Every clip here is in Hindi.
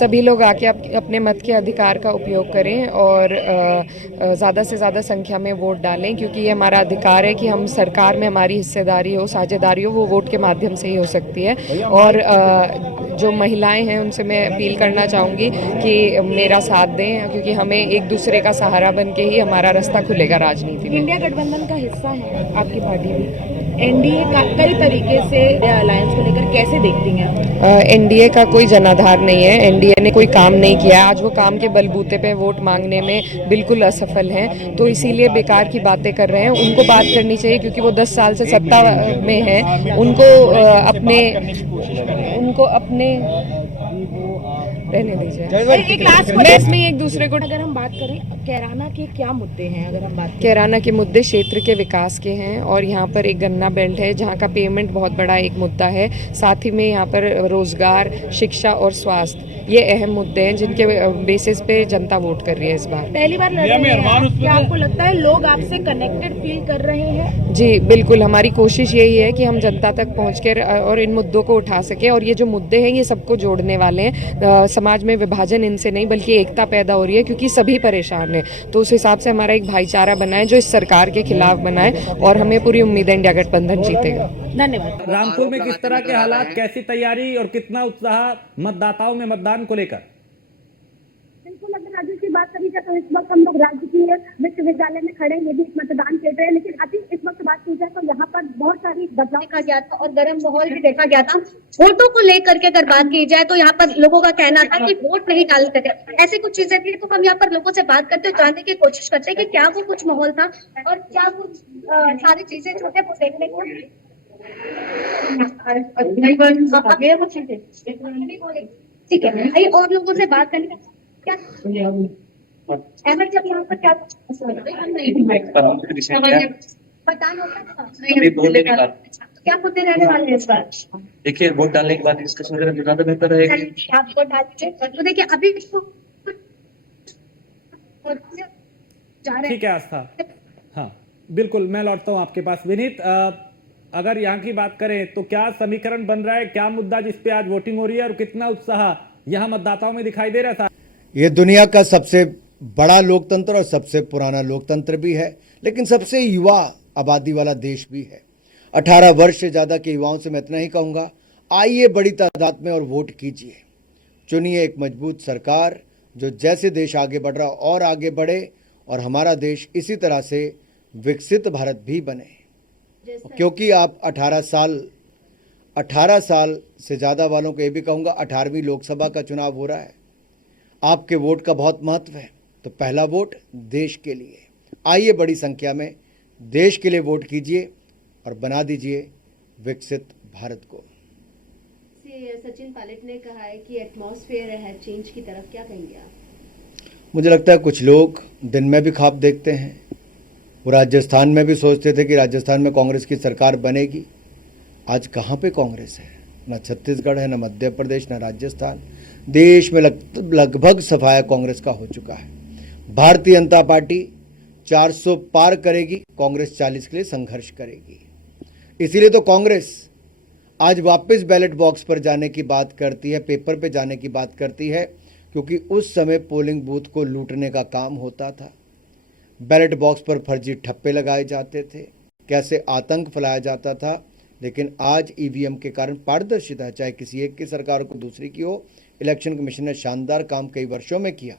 सभी लोग आके अपने मत के अधिकार का उपयोग करें और ज़्यादा से ज़्यादा संख्या में वोट डालें, क्योंकि ये हमारा अधिकार है कि हम सरकार में हमारी हिस्सेदारी हो, साझेदारी हो, वो वोट के माध्यम से ही हो सकती है। और जो महिलाएं हैं उनसे मैं अपील करना चाहूँगी कि मेरा साथ दें, क्योंकि हमें एक दूसरे का सहारा बन के ही हमारा रास्ता खुलेगा राजनीति में। इंडिया गठबंधन का हिस्सा है आपकी पार्टी भी। एनडीए का कई तरीके से अलायंस को लेकर कैसे देखती हैं आप? एनडीए का कोई जनाधार नहीं है, एनडीए ने कोई काम नहीं किया। आज वो काम के बलबूते पे वोट मांगने में बिल्कुल असफल हैं, तो इसीलिए बेकार की बातें कर रहे हैं। उनको बात करनी चाहिए, क्योंकि वो 10 साल से सत्ता में हैं। उनको अपने रहने दीजिए। एक लास्ट मैं इसमें एक दूसरे को अगर हम बात करें कैराना के क्या मुद्दे हैं, अगर हम बात करें कैराना के मुद्दे क्षेत्र के विकास के हैं, और यहाँ पर एक गन्ना बेल्ट है जहाँ का पेमेंट बहुत बड़ा एक मुद्दा है। साथ ही में यहाँ पर रोजगार, शिक्षा और स्वास्थ्य, ये अहम मुद्दे हैं जिनके बेसिस पे जनता वोट कर रही है इस बार। पहली बार लड़ रहे हैं, क्या आपको लगता है लोग आपसे कनेक्टेड फील कर रहे हैं? जी बिल्कुल, हमारी कोशिश यही है कि हम जनता तक पहुंचकर और इन मुद्दों को उठा सकें। और ये जो मुद्दे हैं ये सबको जोड़ने वाले हैं। समाज में विभाजन इनसे नहीं बल्कि एकता पैदा हो रही है, क्योंकि सभी परेशान हैं। तो उस हिसाब से हमारा एक भाईचारा बना है जो इस सरकार के खिलाफ बना है, और हमें पूरी उम्मीद है इंडिया गठबंधन जीतेगा। धन्यवाद। रामपुर में किस तरह के हालात, कैसी तैयारी और कितना उत्साह मतदाताओं में मतदान को लेकर? बिल्कुल, अगर राज्य की बात करी जाए तो इस वक्त हम लोग राजकीय विश्वविद्यालय में खड़े हैं। ये भी एक मतदान केंद्र है, लेकिन अभी इस वक्त बात की जाए तो यहाँ पर बहुत सारी बदलाव देखा गया था और गर्म माहौल भी देखा गया था। वोटों को लेकर के अगर बात की जाए तो यहाँ पर लोगों का कहना था कि वोट नहीं डाल सकते, ऐसी कुछ चीजें थी। तो हम यहाँ पर लोगों से बात करते हुए जानने की कोशिश करते हैं कि क्या वो कुछ माहौल था और क्या कुछ सारी चीजें छोटे को देखने को ठीक है। आइए और लोगों से बात करने का क्या अहमद, जब यहाँ पर क्या मतदान होता है, क्या मुद्दे रहने वाले हैं इस बार? देखिए, वोट डालने के बाद डिस्कशन करें तो ज्यादा बेहतर रहेगा। आप वोट डाल दीजिए। तो देखिए अभी ठीक है आस्था, हाँ बिल्कुल, मैं लौटता हूँ आपके पास। विनीत, अगर यहाँ की बात करें तो क्या समीकरण बन रहा है, क्या मुद्दा जिस पे आज वोटिंग हो रही है और कितना उत्साह यहाँ मतदाताओं में दिखाई दे रहा था? ये दुनिया का सबसे बड़ा लोकतंत्र और सबसे पुराना लोकतंत्र भी है, लेकिन सबसे युवा आबादी वाला देश भी है। 18 वर्ष से ज़्यादा के युवाओं से मैं इतना ही कहूँगा, आइए बड़ी तादाद में और वोट कीजिए। चुनिए एक मजबूत सरकार जो जैसे देश आगे बढ़ रहा और आगे बढ़े, और हमारा देश इसी तरह से विकसित भारत भी बने। क्योंकि आप 18 साल से ज़्यादा वालों को ये भी कहूँगा, 18वीं लोकसभा का चुनाव हो रहा है। आपके वोट का बहुत महत्व है, तो पहला वोट देश के लिए। आइए बड़ी संख्या में देश के लिए वोट कीजिए और बना दीजिए विकसित भारत को। सचिन पायलट ने कहा है कि एटमॉस्फेयर है चेंज की तरफ, क्या कहेंगे आप? मुझे लगता है कुछ लोग दिन में भी ख्वाब देखते हैं। वो राजस्थान में भी सोचते थे कि राजस्थान में कांग्रेस की सरकार बनेगी। आज कहाँ पे कांग्रेस है? ना छत्तीसगढ़ है, ना मध्य प्रदेश, ना राजस्थान। देश में लगभग सफाया कांग्रेस का हो चुका है। भारतीय जनता पार्टी 400 पार करेगी, कांग्रेस 40 के लिए संघर्ष करेगी। इसीलिए तो कांग्रेस आज वापस बैलेट बॉक्स पर जाने की बात करती है, पेपर पे जाने की बात करती है, क्योंकि उस समय पोलिंग बूथ को लूटने का काम होता था। बैलेट बॉक्स पर फर्जी ठप्पे लगाए जाते थे, कैसे आतंक फैलाया जाता था। लेकिन आज ईवीएम के कारण पारदर्शिता है, चाहे किसी एक की सरकार को दूसरी की हो। इलेक्शन कमीशन ने शानदार काम कई वर्षों में किया,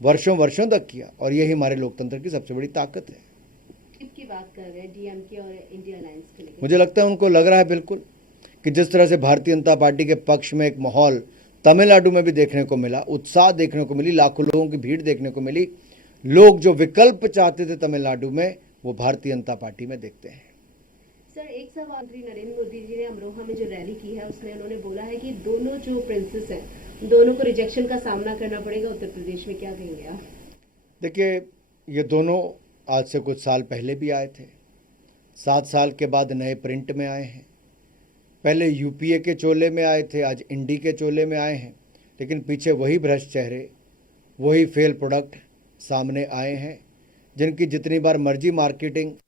वर्षों तक किया, और यही हमारे लोकतंत्र की सबसे बड़ी ताकत है। की बात कर रहे हैं डीएमके और इंडिया अलायंस के लिए, मुझे लगता है उनको लग रहा है बिल्कुल कि जिस तरह से भारतीय जनता पार्टी के पक्ष में एक माहौल तमिलनाडु में भी देखने को मिला, उत्साह देखने को मिली, लाखों लोगों की भीड़ देखने को मिली। लोग जो विकल्प चाहते थे तमिलनाडु में, वो भारतीय जनता पार्टी में देखते हैं। सर, एक सवाल नरेंद्र मोदी जी ने अमरोहा में जो रैली की है उसमें उन्होंने बोला है कि दोनों जो प्रिंसेस हैं दोनों को रिजेक्शन का सामना करना पड़ेगा उत्तर प्रदेश में, क्या कहेंगे आप? देखिए, ये दोनों आज से कुछ साल पहले भी आए थे, 7 साल के बाद नए प्रिंट में आए हैं। पहले यूपीए के चोले में आए थे, आज इंडी के चोले में आए हैं, लेकिन पीछे वही भ्रष्ट चेहरे, वही फेल प्रोडक्ट सामने आए हैं, जिनकी जितनी बार मर्जी मार्केटिंग